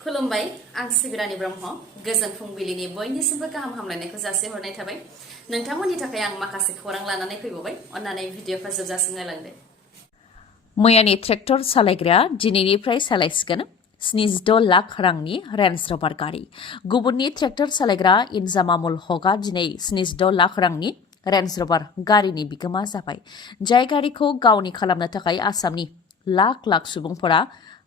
खुलुमबाय आं सिबिरानि ब्रह्म गोजोन फुंबिलिनि बयनिसिमबो गाहाम हामलायनायखौ जासिहरनाय थाबाय नोंथांमोननि थाखाय आं माखासे खौरां लानानै फैबावबाय अन्नानै भिडिअखौ जोबजासिम नायलांदो मैयानि ट्रेक्टर सालायग्राया दिनैनिफ्राय सालायसिगोन 76 लाख रांनि रेन्ज रभार गारि गुबुननि ट्रेक्टर सालायग्रा इनजामामुल हकआ दिनै 76 लाख रांनि रेन्ज रभार गारिनि बिगोमा जाबाय जाय गारिखौ गावनि खालामनो थाखाय आसामनि लाख लाख सुबुंफोरा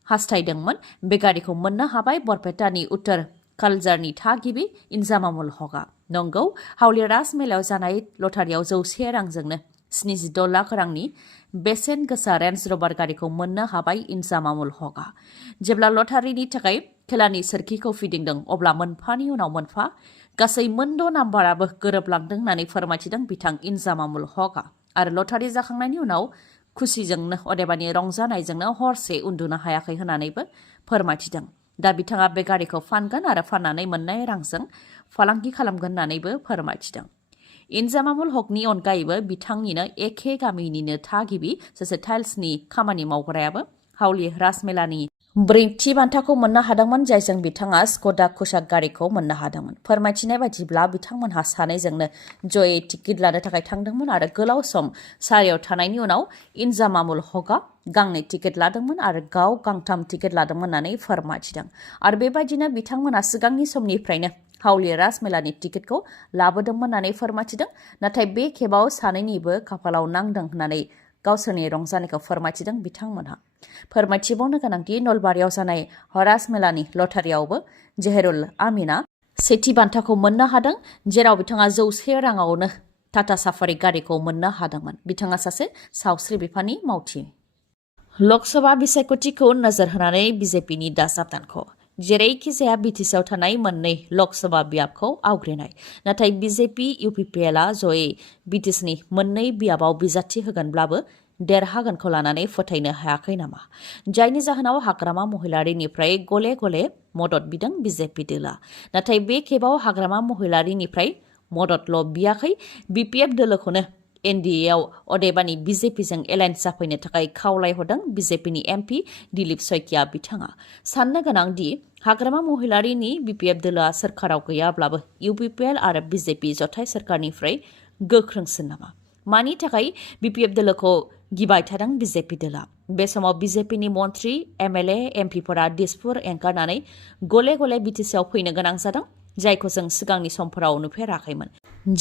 हास्थायदोंमोन बे गारिखौ मोननो हाबाय बरपेटानि उत्तर कालजारनि थागिबि इनजामामुल हकआ नंगौ हावलि राजमेलायाव जानाय लटारियाव 100 रांजोंनो 76 लाख रांनि बेसेन गोसा रेन्ज रभार गारिखौ मोननो हाबाय इनजामामुल हकआ जेब्ला लटारिनि थाखाय खेलानि सोरखिखौ फिदिंदों अब्ला मोनफानि उनाव मोनफा गासै मोनद' नाम्बाराबो गोरोबलांदों होननानै फोरमायथिदों बिथां इनजामामुल हकआ आरो लटारि जाखांनायनि उनाव खुसिजोंनो अदेबानि रंजानायजोंनो हरसे उन्दुनो हायाखै होननानैबो फोरमायथिदों दा बिथाङा बे गारिखौ फानगोन आरो फाननानै मोननाय रांजों फालांगि खालामगोन होननानैबो फोरमायथिदों इनजामामुल हकनि अनगायैबो बिथांनिनो एखे गामिनिनो थागिबि सासे टाइल्सनि खामानि मावग्रायाबो हावलि राजमेलानि ब्रैथि बान्थाखौ मोननो हादोंमोन जायजों बिथाङा स्क'डा कुशाक गारिखौ मोननो हादोंमोन फोरमायथिनाय बायदिब्ला बिथांमोनहा सानैजोंनो जयै टिकेट लानो थाखाय थांदोंमोन आरो गोलाव सम सारियाव थानायनि उनाव इनजामामुल हकआ गांनै टिकेट लादोंमोन आरो गाव गांथाम टिकेट लादोंमोन होननानै फोरमायथिदों आरो बेबायदिनो बिथांमोना सिगांनि समनिफ्रायनो हावलि राजमेलानि टिकेटखौ लाबोदोंमोन होननानै फोरमायथिदों नाथाय बे खेबाव सानैनिबो खाफालाव नांदों होननानै गावसोरनि रंजानायखौ फोरमायथिदों बिथांमोनहा फोरमायथिबावनो गोनांदि नलबारियाव जानाय राजमेलानि लटारियावबो जेहेरुल आमिना सेथि बान्थाखौ मोननो हादों जेराव बिथाङा 100 राङावनो टाटा साफारि गारिखौ मोननो हादोंमोन बिथाङा सासे सावस्रि बिफाननि मावथि लकसभा बिसायख'थिखौ नोजोर होनानै बिजेपिनि दाजाबदानख' जेरैखिजाया बिटिसिआव थानाय मोननै लकसभा बियाबखौ आवग्रिनाय नाथाय बिजेपि इउपिपिएलआ जयै बिटिसिनि मोननै बियाबाव बिजाथि होगोनब्लाबो देरहागोनखौ लानानै फोथायनो हायाखै नामा जायनि जाहोनाव हाग्रामा महिलारिनिफ्राय गले गले मदद बिदों बिजेपि दोला नाथाय बे खेबाव हाग्रामा महिलारिनिफ्राय मददल' बियाखै बिपिएफ दोलोखौनो NDAआव अदेबानि बिजेपिजों एलायन्स जाफैनो थाखाय खावलायहरदों बिजेपिनि एमपि दिलीप सयकिया बिथाङा साननो गोनांदि हाग्रामा महिलारिनि बिपिएफ दोलोआ सोरखाराव गैयाब्लाबो इउपिपिएल आरो बिजेपि जथाय सोरखारनिफ्राय गोख्रोंसिन नामा मानि थाखाय बिपिएफ दोलोखौ गिबाय थादों बिजेपि दोला बे समाव बिजेपिनि मन्त्रि एमएलए एमपिफोरा दिसपुर एंगारनानै गले गले बिटिसिआव फैनो गोनां जादों जायखौ जों सिगांनि समफोराव नुफेराखैमोन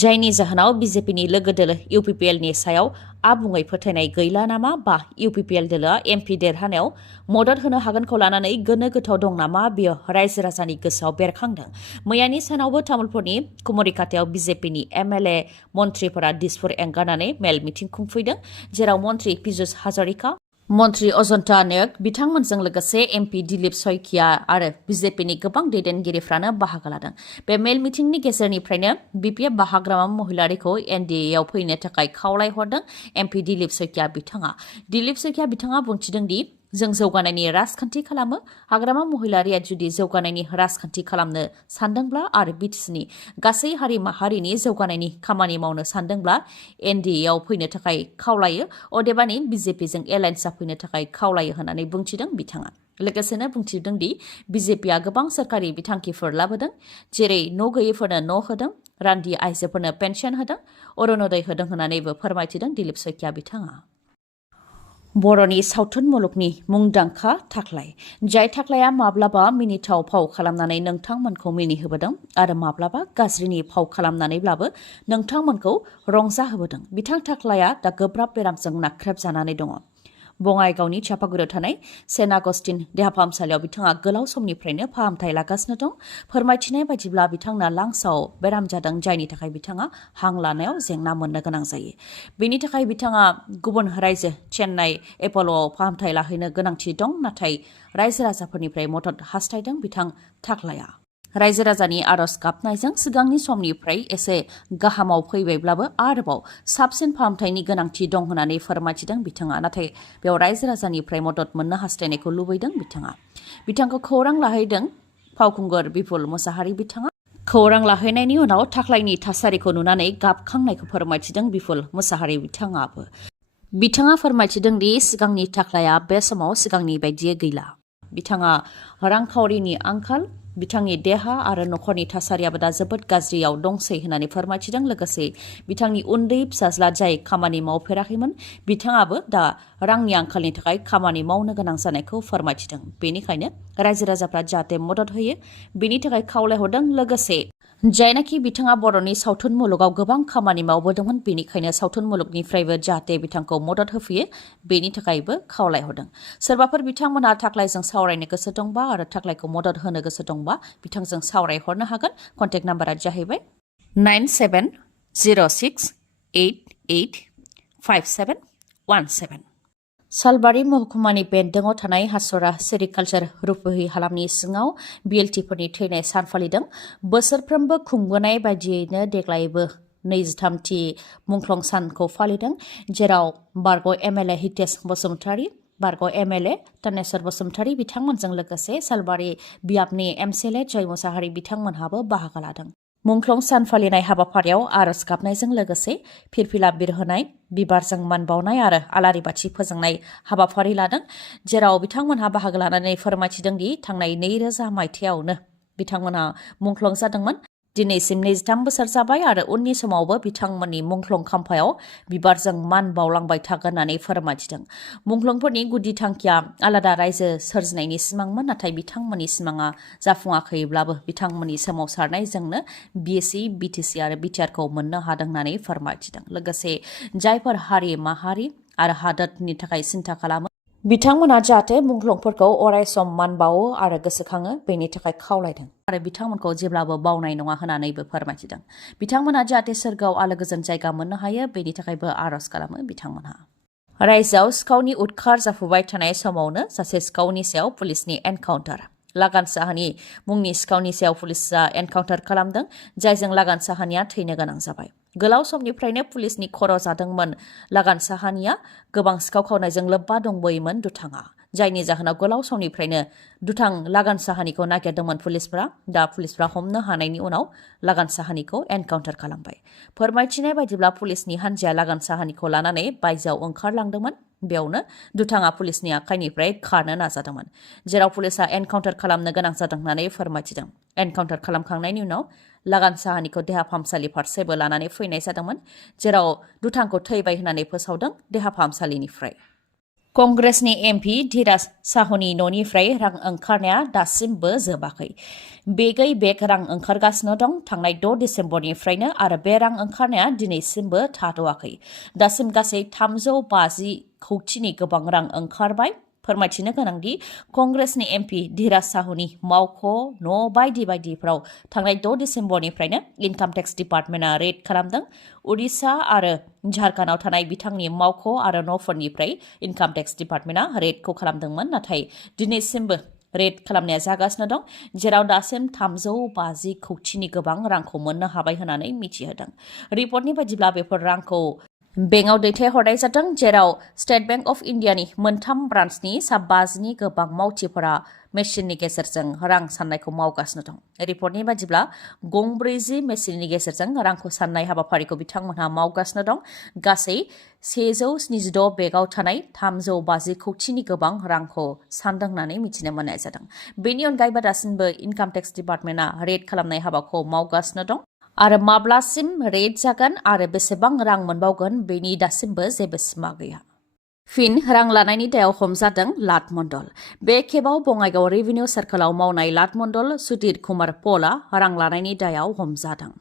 जायनि जाहोनाव बिजेपिनि लोगो दोलो इउपिपिएलनि सायाव आबुङै फोथायनाय गैला नामा बा इउपिपिएल दोलोआ एमपि देरहानायाव मदद होनो हागोनखौ लानानै गोनो गोथाव दं नामा बेयो रायजो राजानि गोसोआव बेरखांदों मैयानि सानावबो तामुलपुरनि कुमरिकाटायाव बिजेपिनि एमएलए मन्त्रिफोरा दिसपुर एंगारनानै मेल मिटिं खुंफैदों जेराव मन्त्रि पीयूष हाजरिका मन्त्रि अजन्ता नायक बिथांमोनजों लोगोसे एमपि दिलीप सयकिया आरो बिजेपिनि गोबां दैदेनगिरिफ्रानो बाहागो लादों बे मेल मिटिंनि गेजेरनिफ्रायनो बिपिएफ बा हाग्रामा महिलारिखौ NDAआव फैनो थाखाय खावलायहरदों एमपि दिलीप सयकिया बिथाङा बुंथिदों दि जों जौगानायनि राजखान्थि खालामो हाग्रामा महिलारिया जुदि जौगानायनि राजखान्थि खालामनो सानदोंब्ला आरो बिटिसिनि गासै हारि माहारिनि जौगानायनि खामानि मावनो सानदोंब्ला NDAआव फैनो थाखाय खावलायो अदेबानि बिजेपिजों एलायन्स जाफैनो थाखाय खावलायो होननानै बुंथिदों बिथाङा लोगोसेनो बुंथिदों दि बिजेपिआ गोबां सोरखारि बिथांखिफोर लाबोदों जेरै न' गैयैफोरनो न' होदों रान्दि आइजोफोरनो पेन्सन होदों अरुणोदय होदों होननानैबो फोरमायथिदों दिलीप सयकिया बिथाङा बर'नि सावथुन मुलुगनि मुंदांखा थाख्लाय जाय थाख्लाया माब्लाबा मिनिथाव फाव खालामनानै नोंथांमोनखौ मिनिहोबोदों आरो माब्लाबा गाज्रिनि फाव खालामनानैब्लाबो नोंथांमोनखौ रंजाहोबोदों बिथां थाख्लाया दा गोब्राब बेरामजों नाख्रेबजानानै दङ बङाइगावनि चापागुरियाव थानाय सेन्ट आगस्टिन देहा फाहामसालियाव बिथाङा गोलाव समनिफ्रायनो फाहामथाय लागासिनो दं फोरमायथिनाय बायदिब्ला बिथांना लांसआव बेराम जादों जायनि थाखाय बिथाङा हां लानायाव जेंना मोननो गोनां जायो बेनि थाखाय बिथाङा गुबुन रायजो चेन्नाइ एप'ल'आव फाहामथाय लाहैनो गोनांथि दं नाथाय रायजो राजाफोरनिफ्राय मदद हास्थायदों बिथां थाख्लाया रायजो राजानि आरज गाबनायजों सिगांनि समनिफ्राय एसे गाहामाव फैबायब्लाबो आरोबाव साबसिन फाहामथायनि गोनांथि दं होननानै फोरमायथिदों बिथाङा नाथाय बेयाव रायजो राजानिफ्राय मदद मोननो हास्थायनायखौ लुबैदों बिथांखौ खौरां लाहैदों फावखुंगुर बिपुल मुसाहारि बिथाङा खौरां लाहैनायनि उनाव थाख्लायनि थासारिखौ नुनानै गाबखांनायखौ फोरमायथिदों बिपुल मुसाहारि बिथाङा फोरमायथिदों दि सिगांनि थाख्लाया बे समाव सिगांनि बायदियै गैला बिथाङा रांखावरिनि आंखाल बिथांनि देहा आरो नखरनि थासारियाबो दा जोबोद गाज्रियाव दंसै होननानै फोरमायथिदों। लोगोसे बिथांनि उन्दै फिसाज्ला जाय खामानि मावफेराखैमोन बिथाङाबो दा रांनि आंखालनि थाखाय खामानि मावनो गोनां जानायखौ फोरमायथिदों। बेनिखायनो रायजो राजाफ्रा जाहाथे मदद होयो बेनि थाखाय खावलायहरदों। लोगोसे जायनाखि बिथाङा बर'नि सावथुन मुलुगाव गोबां खामानि मावबोदोंमोन बेनिखायनो सावथुन मुलुगनिफ्रायबो जाहाथे बिथांखौ मदद होफैयो बेनि थाखायबो खावलायहरदों। सोरबाफोर बिथांमोनहा थाख्लायजों सावरायनो गोसो दंबा आरो थाख्लायखौ मदद होनो गोसो दंबा बिथांजों सावरायहरनो हागोन। कन्टेक्ट नाम्बारा जाहैबाय 9706885717। सालबारि महकुमानि बेन्दोङाव थानाय हासरा सेरिकालचार रुपहि हालामनि सिङाव बिएलटिफोरनि थैनाय सान फालिदों। बोसोरफ्रोमबो खुंबोनाय बायदियैनो देग्लायबो 23थि मुंख्लं सानखौ फालिदों, जेराव बारग' एमएलए हितेश बसुमतारी, बारग' एमएलए तनेश्वर बसुमतारी बिथांमोनजों लोगोसे सालबारि बियाबनि एमसिएलए जय मुसाहारि बिथांमोनहाबो बाहागो लादों। मुंख्लं सान फालिनाय हाबाफारियाव आरज गाबनायजों लोगोसे फिरफिला बिरहोनाय, बिबारजों मान बावनाय आरो आलारि बाथि फोजोंनाय हाबाफारि लादों, जेराव बिथांमोनहा बाहागो लानानै फोरमायथिदों दि थांनाय 2000 मायथाइयावनो बिथांमोनहा मुंख्लं जादोंमोन। दिनैसिम 23 बोसोर जाबाय आरो उननि समावबो बिथांमोननि मुंख्लं खाम्फायाव बिबारजों मान बावलांबाय थागोन होननानै फोरमायथिदों। मुंख्लंफोरनि गुदि थांखिया आलादा रायजो सोरजिनायनि सिमांमोन, नाथाय बिथांमोननि सिमाङा जाफुङाखैब्लाबो बिथांमोननि सोमावसारनायजोंनो बिएसि, बिटिसि आरो बिटिआरखौ मोननो हादों होननानै फोरमायथिदों। लोगोसे जायफोर हारि माहारि आरो हादोरनि थाखाय सिन्था खालामो बिथांमोना जाहाथे मुंख्लंफोरखौ अरायसम मान बावो आरो गोसोखाङो बेनि थाखाय खावलायदों आरो बिथांमोनखौ जेब्लाबो बावनाय नङा होननानैबो फोरमायथिदों। बिथांमोना जाहाथे सोरगोआव आलो गोजोन जायगा मोननो हायो बेनि थाखायबो आरज खालामो बिथांमोनहा। रायजोआव सिखावनि उदखार जाफुबाय थानाय समावनो सासे सिखावनि सायाव पुलिसनि एनकाउन्टार। लागान साहानि मुंनि सिखावनि सायाव पुलिसआ एनकाउन्टार खालामदों, जायजों लागान साहानिया थैनो गोनां जाबाय। गोलाव समनिफ्रायनो पुलिसनि खर' जादोंमोन लागान साहानिया। गोबां सिखाव खावनायजों लोब्बा दंबोयोमोन दुथाङा, जायनि जाहोनाव गोलाव समनिफ्रायनो दुथां लागान साहानिखौ नागिरदोंमोन पुलिसफोरा। दा पुलिसफोरा हमनो हानायनि उनाव लागान साहानिखौ एनकाउन्टार खालामबाय। फोरमायथिनाय बायदिब्ला पुलिसनि हान्जाया लागान साहानिखौ लानानै बायजोआव ओंखारलांदोंमोन। बेयावनो दुथाङा पुलिसनि आखाइनिफ्राय खारनो नाजादोंमोन, जेराव पुलिसआ एनकाउन्टार खालामनो गोनां जादों होननानै फोरमायथिदों। एनकाउन्टार खालामखांनायनि उनाव लागान साहानिखौ देहा फाहामसालि फारसेबो लानानै फैनाय जादोंमोन, जेराव दुथांखौ थैबाय होननानै फोसावदों देहा फाहामसालिनिफ्राय। कंग्रेसनि एमपि धीराज साहुनि न'निफ्राय रां ओंखारनाया दासिमबो जोबाखै। बेगै बेग रां ओंखारगासिनो दं थांनाय 6 डिसेम्बरनिफ्रायनो आरो बे रां ओंखारनाया दिनैसिमबो थाद'आखै। दासिम गासै 350 कौटिनि गोबां रां ओंखारबाय। फोरमायथिनो गोनांदि कंग्रेसनि एमपि धीराज साहुनि मावख', न' बायदि बायदिफ्राव थांनाय 6 डिसेम्बरनिफ्रायनो इनकाम टेक्स डिपार्टमेन्टआ रेड खालामदों। उडिशा आरो झारखन्डआव थानाय बिथांनि मावख' आरो न'फोरनिफ्राय इनकाम टेक्स डिपार्टमेन्टआ रेडखौ खालामदोंमोन, नाथाय दिनैसिमबो रेड खालामनाया जागासिनो दं, जेराव दासिम 350 कौटिनि गोबां रांखौ मोननो हाबाय होननानै मिथिहोदों। रिपर्टनि बायदिब्ला बेफोर रांखौ बेंकआव दैथायहरनाय जादों, जेराव स्टेट बेंक अफ इन्डियानि 3 ब्रान्सनि 50नि गोबां मावथिफोरा मेसिननि गेजेरजों रां सान्नायखौ मावगासिनो दं। रिपर्टनि बायदिब्ला 40 मेसिननि गेजेरजों रांखौ सान्नाय हाबाफारिखौ बिथांमोनहा मावगासिनो दं। गासै 176 बेगाव थानाय 350 कौटिनि गोबां रांखौ सानदों होननानै मिथिनो मोननाय जादों। बेनि अनगायैबो दासिमबो इनकाम टेक्स डिपार्टमेन्टआ रेड खालामनाय हाबाखौ मावगासिनो दं आरो माब्लासिम रेड जागोन आरो बेसेबां रां मोनबावगोन बेनि दासिमबो जेबो सिमा गैया। फिन रां लानायनि दायाव हमजादों लाट मण्डल। बे खेबाव बङाइगाव रेभिनिउ सार्कलआव मावनाय लाट मण्डल सुधीर कुमार पलआ रां लानायनि दायाव हमजादों।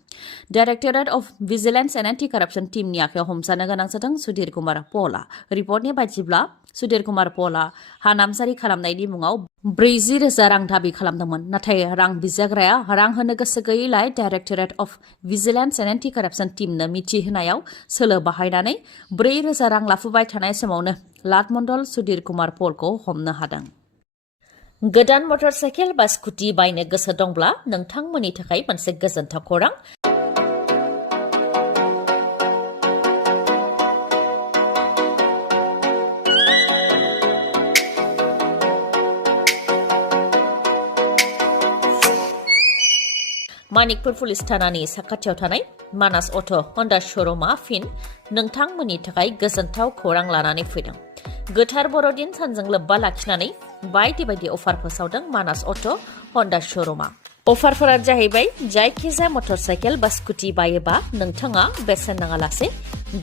Directorate of vigilance and anti corruption टीमनि आखायाव हमजानो गोनां जादों सुधीर कुमार पलआ। रिपर्टनि बायदिब्ला सुधीर कुमार पलआ हा नामजारि खालामनायनि मुङाव 40,000 रां दाबि खालामदोंमोन, नाथाय रां बिजाग्राया रां होनो गोसो गैयैलाय directorate of vigilance and anti corruption टीमनो मिथिहोनायाव सोलो बाहायनानै 4,000 रां लाफुबाय थानाय समावनो लाट मण्डल सुधीर कुमार पलखौ हमनो हादों। गोदान मटर साइकेल बा स्कुटि बायनो गोसो दंब्ला नोंथांमोननि थाखाय मोनसे गोजोनथाव खौरां। मानिकपुर पुलिस थानानि साखाथियाव थानाय मानास अट' हन्डा श'रुमआ फिन नोंथांमोननि थाखाय गोजोनथाव खौरां लानानै फैदों। गोथार बर'दिन सानजों लोब्बा लाखिनानै बायदि बायदि अफार फोसावदों मानास अट' हन्डा श'रुमा। अफारफोरा जाहैबाय जायखिजाया मटरसाइकेल बा स्कुटि बायोबा नोंथाङा बेसेन नाङालासे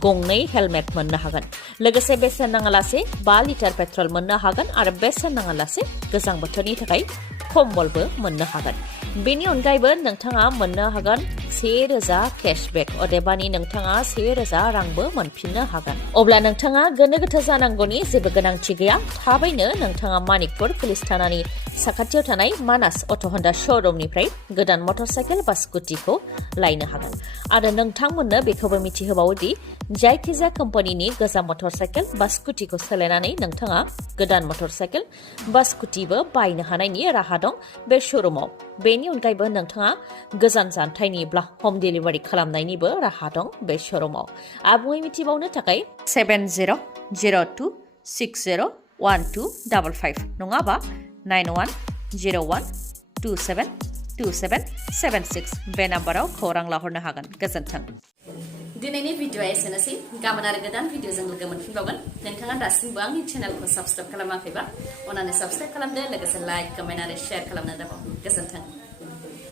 गंनै हेलमेट मोननो हागोन। लोगोसे बेसेन नाङालासे 5 लिटार पेट्रल मोननो हागोन आरो बेसेन नाङालासे गोजां बोथोरनि थाखाय कम्बलबो मोननो हागोन। बेनि अनगायैबो नोंथाङा मोननो हागोन 1000 केशबेक, अदेबानि नोंथाङा 1000 रांबो मोनफिननो हागोन। अब्ला नोंथाङा गोनो गोथो जानांगौनि जेबो गोनांथि गैया। थाबैनो नोंथाङा मानिकपुर पुलिस थानानि साखाथियाव थानाय मानास अट' हन्डा श'रुमनिफ्राय गोदान मटरसाइकेल बा स्कुटिखौ लायनो हागोन। आरो नोंथांमोननो बेखौबो मिथिहोबावो दि जायखिजाया कम्पानिनि गोजाम मटरसाइकेल बा स्कुटिखौ सोलायनानै नोंथाङा गोदान मटरसाइकेल बा स्कुटिबो बायनो हानायनि राहा दं बे श'रुमाव। बेनि अनगायैबो नोंथाङा गोजान जानथायनिब्ला हम डिलिभारि खालामनायनिबो राहा दं बे श'रुमाव। आबुङै मिथिबावनो थाखाय 7002601255 नङाबा 9101272776 बे नाम्बाराव खौरां लाहरनो हागोन। गोजोन्थों। दिनैनि भिडिअ'आ एसेनोसै। गाबोन आरो गोदान भिडिअ'जों लोगो मोनफिनबावगोन। नोंथाङा दासिमबो आंनि चेनेलखौ साबस्क्राइब खालामाखैबा अन्नानै साबस्क्राइब खालामदो, लोगोसे लाइक, कमेन्ट आरो शेयार खालामनो दाबाव। गोजोन्थों।